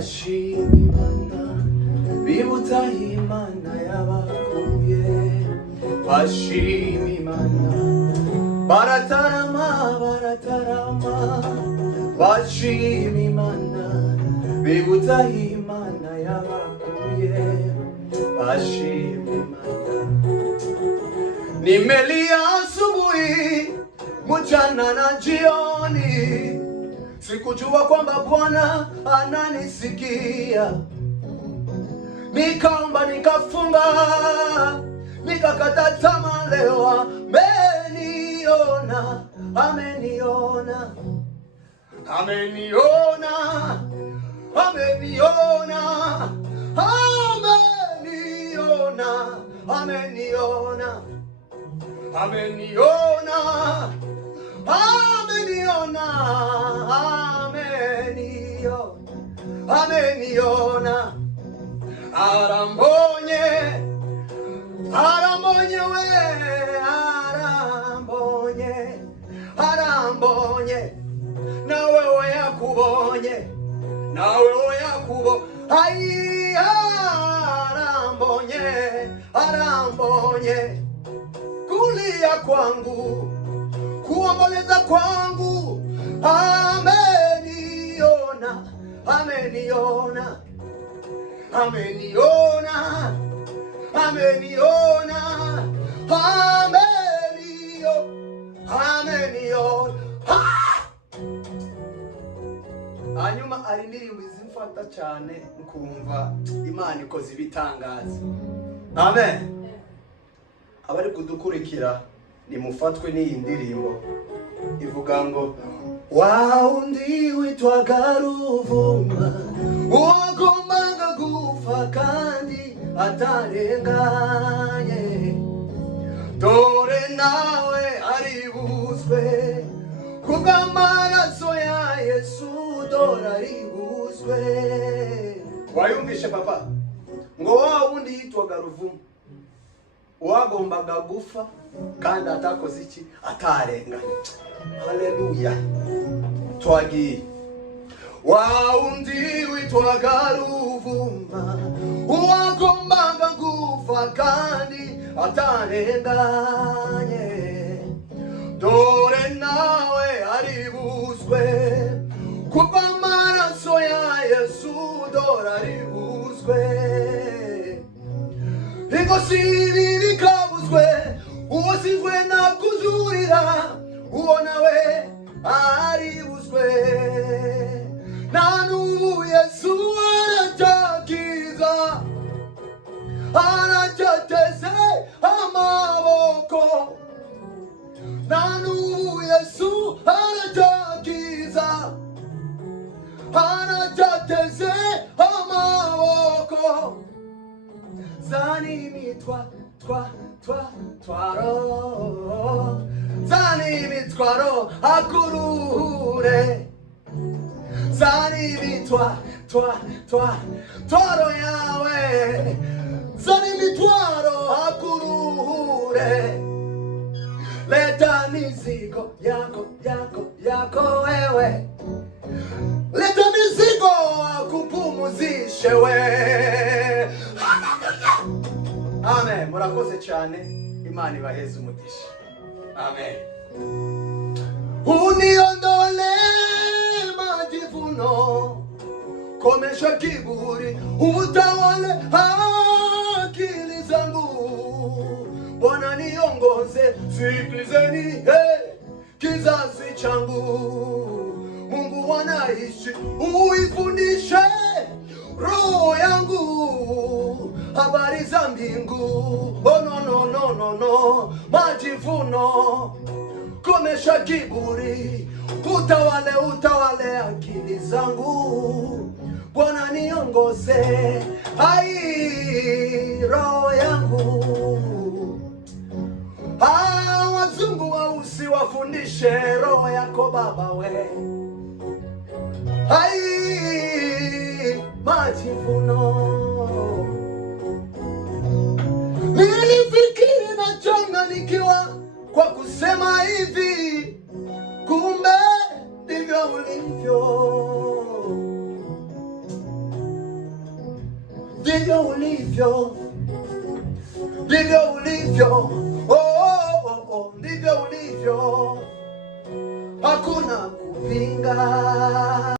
bashimimana bibutahimana yabakuye bashimimana baratarama bashimimana bibutahimana yabakuye bashimimana. Nimelia asubuhi, mchana na jioni, sikujua kwamba Bwana ananisikia. Nikaomba, nikafunga, nikakata tamaa, leo ameniona, ameniona, ameniona, ameniona, ameniona, ameniona, ameniona, ameniona, ameniona, ameniona. Arambonye, arambonye we, arambonye, arambonye. Na wewe yakubonye, na wewe yakubo. Ai, arambonye, arambonye. Kulia kwangu, kuomboleza kwangu, ameniona, ameniona, ameniona, ameniona, ameniona. Hanyuma ari indirimbo zimfata cyane nkumva Imana ikoze ibitangaza. Amen. Abari kudukurikira nimufatwe n'iyi ndirimbo ivuga ngo waundi witwaga Ruvuma, uwagombaga gupfa kandi atarenganye, dore nawe aribuzwe kubw'amaraso ya Yesu, dore aribuzwe. Wayumvishe papa ngo waundi yitwaga Ruvuma, uwagombaga gupfa kandi atakoze iki, atarenganye. Haleluya. Twagiye. Waundi witwaga Ruvuma, uwagombaga gupfa kandi atarenganye, dore nawe aribuzwe kubw'amaraso ya Yesu, dore aribuzwe. Ingosi bikabuzwe, uwasizwe na kujurira, uwo nawe aribuzwe. Na n'ubu Yesu aracyakiza, aracyateze amaboko. Na n'ubu Yesu aracyakiza, aracyateze amaboko. Zani twaro, zani mitwaro akurure, zani twaro yawe, zani mitwaro akurure. Leta mizigo yako wewe, leta mizigo akupumuzishe we. Amen. Murakoze cyane, Imana ibaheze umugisha. Amen. Uniondole majivuno, komesha kiburi, utawale akili zangu. Bwana niongoze, sikilizeni kizazi changu. Mungu anaishi, uifundishe roho yangu habari za mbingu. Oh no, majivuno, komesha kiburi, utawale akili zangu. Bwana niongoze, ai roho yangu. Wazungu wausi wafundishe roho yako baba we. Ai majivuno, nilifikiri nachanganikiwa kwa kusema hivi, kumbe ndivyo ulivyo. ndivyo ulivyo, ndivyo ulivyo, ndivyo ulivyo, hakuna kupinga.